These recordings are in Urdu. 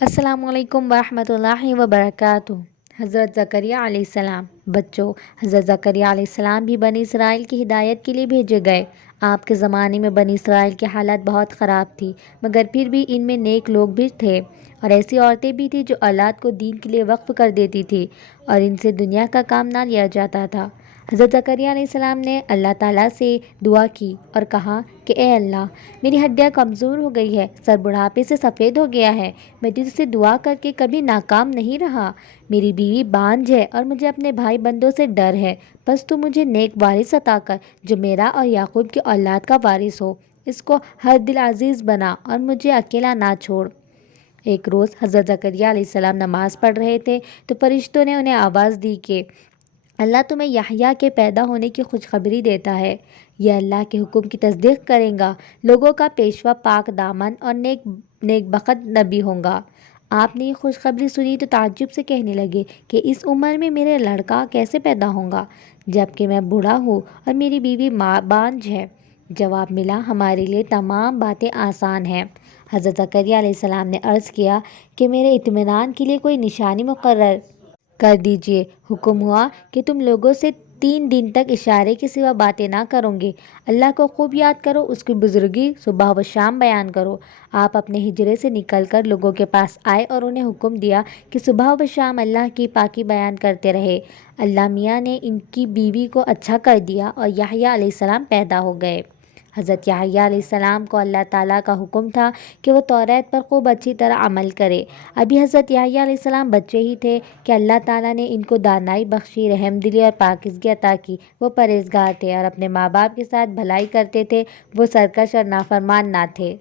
السلام علیکم ورحمۃ اللہ وبرکاتہ۔ حضرت زکریا علیہ السلام۔ بچوں، حضرت زکریا علیہ السلام بھی بنی اسرائیل کی ہدایت کے لیے بھیجے گئے۔ آپ کے زمانے میں بنی اسرائیل کی حالت بہت خراب تھی، مگر پھر بھی ان میں نیک لوگ بھی تھے، اور ایسی عورتیں بھی تھیں جو اولاد کو دین کے لیے وقف کر دیتی تھی، اور ان سے دنیا کا کام نہ لیا جاتا تھا۔ حضرت زکریا علیہ السلام نے اللہ تعالیٰ سے دعا کی اور کہا کہ اے اللہ، میری ہڈیاں کمزور ہو گئی ہے، سر بڑھاپے سے سفید ہو گیا ہے، میں تجھ سے دعا کر کے کبھی ناکام نہیں رہا، میری بیوی بانجھ ہے اور مجھے اپنے بھائی بندوں سے ڈر ہے، بس تو مجھے نیک وارث عطا کر جو میرا اور یعقوب کی اولاد کا وارث ہو، اس کو ہر دل عزیز بنا اور مجھے اکیلا نہ چھوڑ۔ ایک روز حضرت زکریا علیہ السلام نماز پڑھ رہے تھے تو فرشتوں نے انہیں آواز دی کہ اللہ تمہیں یحییٰ کے پیدا ہونے کی خوشخبری دیتا ہے، یہ اللہ کے حکم کی تصدیق کرے گا، لوگوں کا پیشوا، پاک دامن اور نیک بخت نبی ہوں گا۔ آپ نے یہ خوشخبری سنی تو تعجب سے کہنے لگے کہ اس عمر میں میرے لڑکا کیسے پیدا ہوگا، جبکہ میں بوڑھا ہوں اور میری بیوی بانجھ ہے۔ جواب ملا، ہمارے لیے تمام باتیں آسان ہیں۔ حضرت زکریا علیہ السلام نے عرض کیا کہ میرے اطمینان کے لیے کوئی نشانی مقرر کر دیجیے۔ حکم ہوا کہ تم لوگوں سے 3 دن تک اشارے کے سوا باتیں نہ کرو گے، اللہ کو خوب یاد کرو، اس کی بزرگی صبح و شام بیان کرو۔ آپ اپنے حجرے سے نکل کر لوگوں کے پاس آئے اور انہیں حکم دیا کہ صبح و شام اللہ کی پاکی بیان کرتے رہے۔ اللہ میاں نے ان کی بیوی کو اچھا کر دیا اور یحییٰ علیہ السلام پیدا ہو گئے۔ حضرت یحییٰ علیہ السلام کو اللہ تعالیٰ کا حکم تھا کہ وہ توریت پر خوب اچھی طرح عمل کرے۔ ابھی حضرت یحییٰ علیہ السلام بچے ہی تھے کہ اللہ تعالیٰ نے ان کو دانائی بخشی، رحم دلی اور پاکیزگی عطا کی۔ وہ پرہیزگار تھے اور اپنے ماں باپ کے ساتھ بھلائی کرتے تھے، وہ سرکش اور نافرمان نہ تھے۔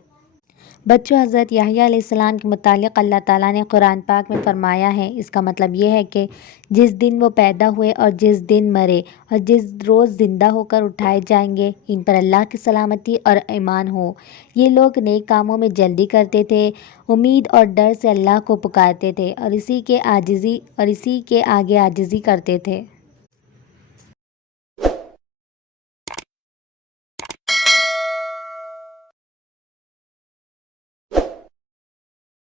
بچوں، حضرت یحییٰ علیہ السلام کے متعلق اللہ تعالیٰ نے قرآن پاک میں فرمایا ہے، اس کا مطلب یہ ہے کہ جس دن وہ پیدا ہوئے اور جس دن مرے اور جس روز زندہ ہو کر اٹھائے جائیں گے، ان پر اللہ کی سلامتی اور ایمان ہو۔ یہ لوگ نیک کاموں میں جلدی کرتے تھے، امید اور ڈر سے اللہ کو پکارتے تھے اور اسی کے آگے عاجزی کرتے تھے۔